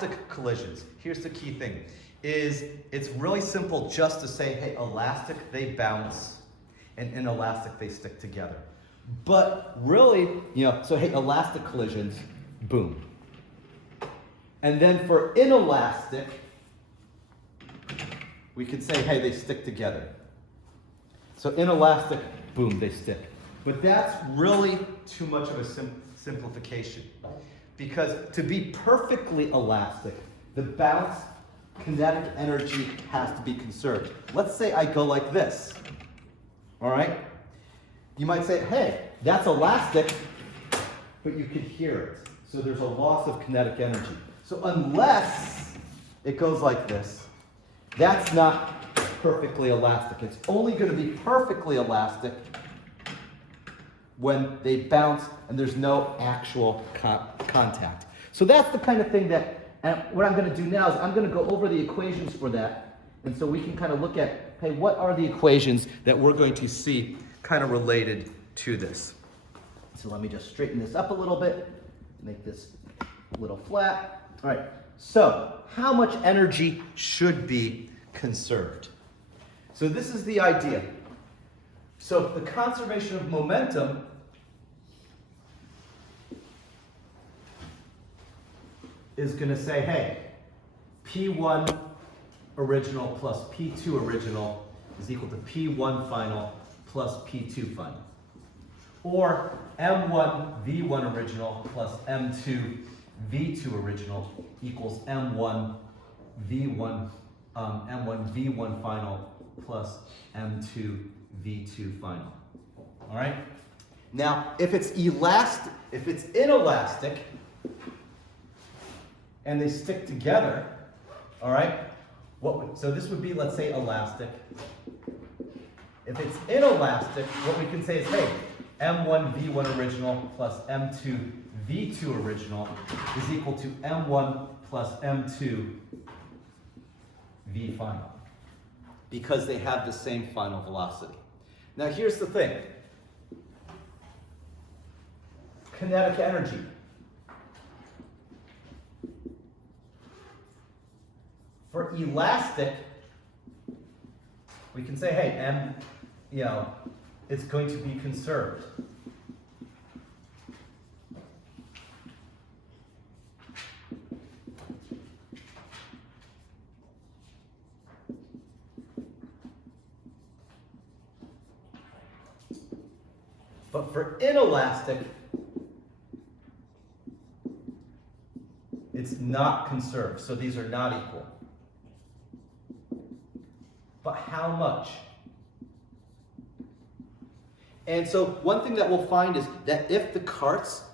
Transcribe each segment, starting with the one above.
elastic collisions, here's the key thing, is it's really simple just to say, hey, elastic, they bounce, and inelastic, they stick together. But really, so hey, elastic collisions, boom. And then for inelastic, we could say, hey, they stick together. So inelastic, boom, they stick. But that's really too much of a simplification. Because to be perfectly elastic, the bounce kinetic energy has to be conserved. Let's say I go like this, all right? You might say, hey, that's elastic, but you can hear it. So there's a loss of kinetic energy. So unless it goes like this, that's not perfectly elastic. It's only going to be perfectly elastic when they bounce and there's no actual contact. So that's the kind of thing that, and what I'm going to do now is I'm going to go over the equations for that. And so we can kind of look at, hey, what are the equations that we're going to see kind of related to this? So let me just straighten this up a little bit, make this a little flat. All right, so how much energy should be conserved? So this is the idea. So the conservation of momentum is going to say, hey, P1 original plus P2 original is equal to P1 final plus P2 final. Or M1 V1 original plus M2 V2 original equals M1 V1 final plus M2 V2 final. All right? Now, if it's inelastic, and they stick together, all right? So this would be, let's say, elastic. If it's inelastic, what we can say is, hey, M1 V1 original plus M2 V2 original is equal to M1 plus M2 V final, because they have the same final velocity. Now here's the thing. Kinetic energy. For elastic, we can say, hey, it's going to be conserved. But for inelastic, it's not conserved, so these are not equal. But how much? And so one thing that we'll find is that if the carts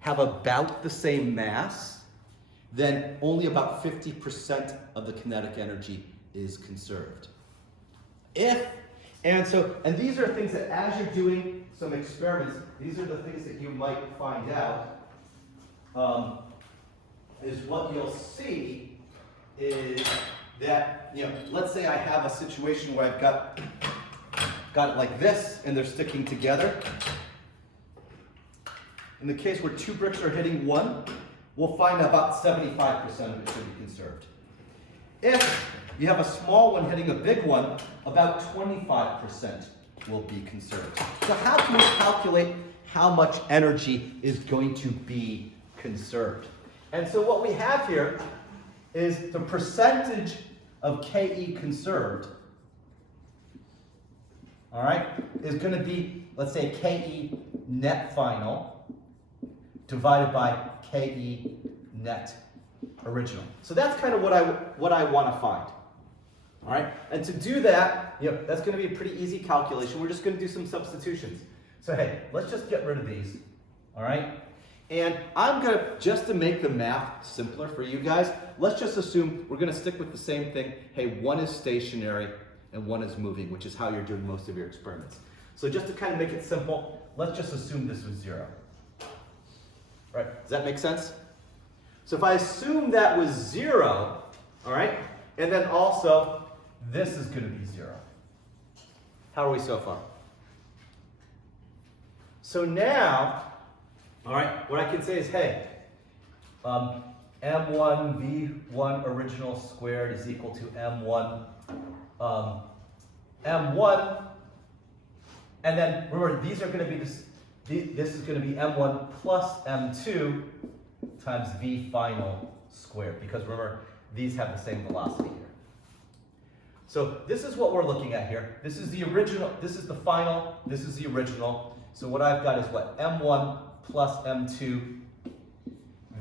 have about the same mass, then only about 50% of the kinetic energy is conserved. And these are things that as you're doing some experiments, these are the things that you might find out, is what you'll see is that, let's say I have a situation where I've got it like this and they're sticking together. In the case where two bricks are hitting one, we'll find about 75% of it should be conserved. If you have a small one hitting a big one, about 25% will be conserved. So how can we calculate how much energy is going to be conserved? And so what we have here is the percentage of KE conserved, all right, is going to be, let's say, KE net final divided by KE net original. So that's kind of what I want to find. All right, and to do that, that's going to be a pretty easy calculation. We're just going to do some substitutions. So hey, let's just get rid of these. All right. And I'm going to, just to make the math simpler for you guys, let's just assume we're going to stick with the same thing. Hey, one is stationary and one is moving, which is how you're doing most of your experiments. So just to kind of make it simple, let's just assume this was 0. Right? Does that make sense? So if I assume that was 0, all right, and then also this is going to be 0. How are we so far? So now, all right, what I can say is, hey, m1 v1 original squared is equal to m1 m1, and then remember these are going to be this is going to be m1 plus m2 times v final squared, because remember these have the same velocity here. So this is what we're looking at here. This is the original, this is the final, this is the original. So what I've got is what? M1 plus M2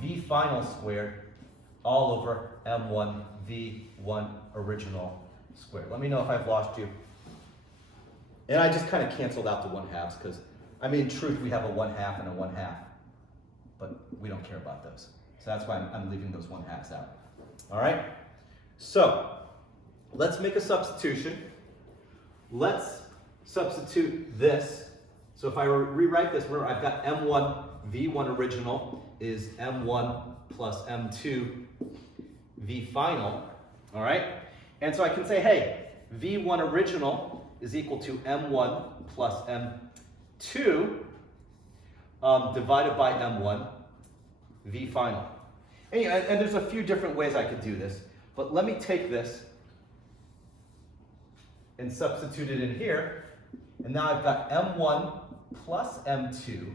V final squared all over M1 V1 original squared. Let me know if I've lost you. And I just kind of canceled out the 1/2 because, I mean, in truth, we have a 1/2 and a 1/2, but we don't care about those. So that's why I'm leaving those 1/2 out. All right? So let's make a substitution. Let's substitute this. So if I rewrite this, remember I've got M1 V1 original is M1 plus M2 V final. All right? And so I can say, hey, V1 original is equal to M1 plus M2 divided by M1 V final. And there's a few different ways I could do this, but let me take this and substitute it in here. And now I've got M1 plus M2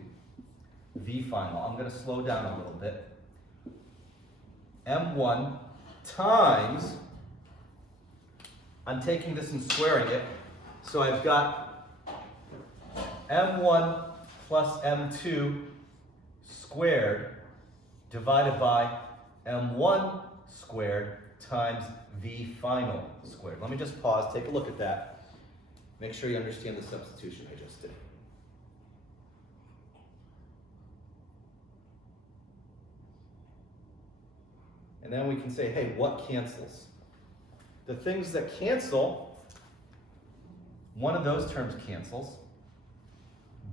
V final. I'm going to slow down a little bit. M1 times, I'm taking this and squaring it, so I've got M1 plus M2 squared divided by M1 squared times V final squared. Let me just pause, take a look at that. Make sure you understand the substitution I just did. And then we can say, hey, what cancels? The things that cancel, one of those terms cancels.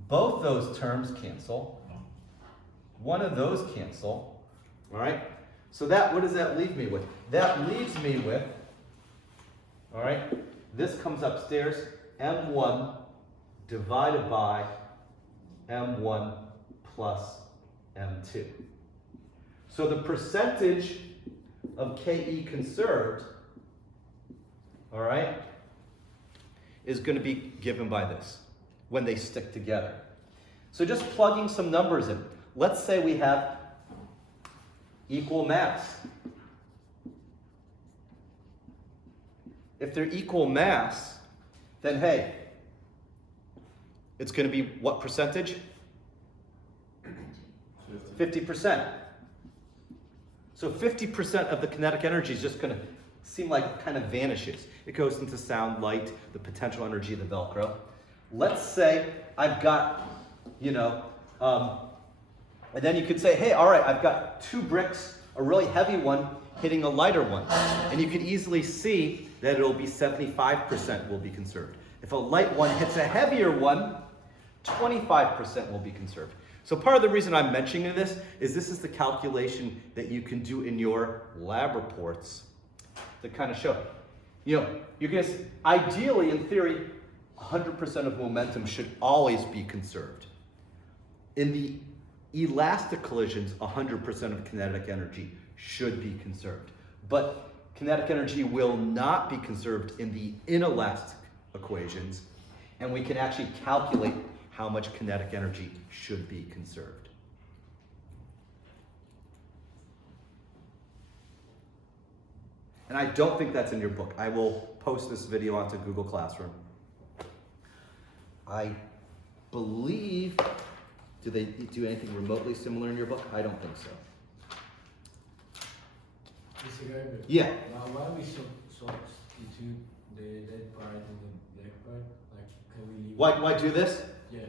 Both those terms cancel. One of those cancel. All right? So that, what does that leave me with? That leaves me with, all right, this comes upstairs, M1 divided by M1 plus M2. So the percentage of KE conserved, all right, is going to be given by this when they stick together. So just plugging some numbers in. Let's say we have equal mass. If they're equal mass, then hey, it's going to be what percentage? 50%. So 50% of the kinetic energy is just going to seem like it kind of vanishes. It goes into sound, light, the potential energy of the Velcro. Let's say I've got, and then you could say, hey, all right, I've got two bricks, a really heavy one hitting a lighter one. And you could easily see that it'll be 75% will be conserved. If a light one hits a heavier one, 25% will be conserved. So part of the reason I'm mentioning this is the calculation that you can do in your lab reports to kind of show. You can, ideally, in theory, 100% of momentum should always be conserved. In the elastic collisions, 100% of kinetic energy should be conserved. But kinetic energy will not be conserved in the inelastic equations, and we can actually calculate how much kinetic energy should be conserved. And I don't think that's in your book. I will post this video onto Google Classroom. I believe, do they do anything remotely similar in your book? I don't think so. Yeah. Why we substitute the dead part and the black part? Like, can we leave? Why do this? Yeah.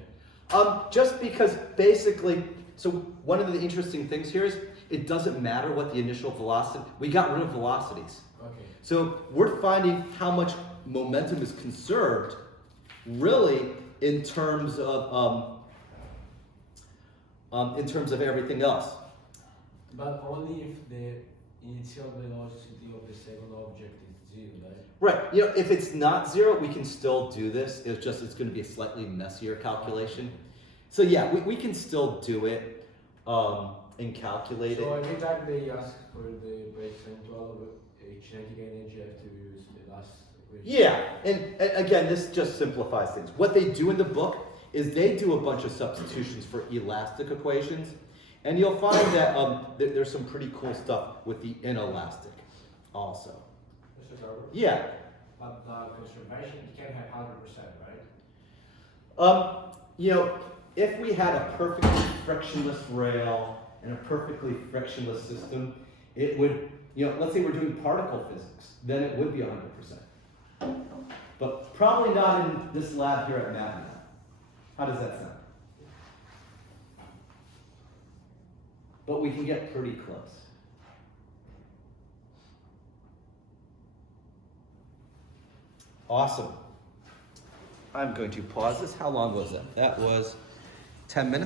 Just because basically, so one of the interesting things here is it doesn't matter what the initial velocity, we got rid of velocities. Okay. So we're finding how much momentum is conserved really in terms of everything else. But only if the initial velocity of the second object is 0, right? Right. If it's not 0, we can still do this. It's going to be a slightly messier calculation. So yeah, we can still do it. and calculate it. So every time they ask for the percentile of kinetic energy, I have to use the last equation. Yeah, and again, this just simplifies things. What they do in the book is they do a bunch of substitutions for elastic equations, and you'll find that there's some pretty cool stuff with the inelastic also. Mr. Garber? Yeah. But the conservation, you can't have 100%, right? You know, if we had a perfectly frictionless rail and a perfectly frictionless system, it would, you know, let's say we're doing particle physics, then it would be 100%. But probably not in this lab here at MATLAB. How does that sound? But we can get pretty close. Awesome. I'm going to pause this. How long was that? That was 10 minutes.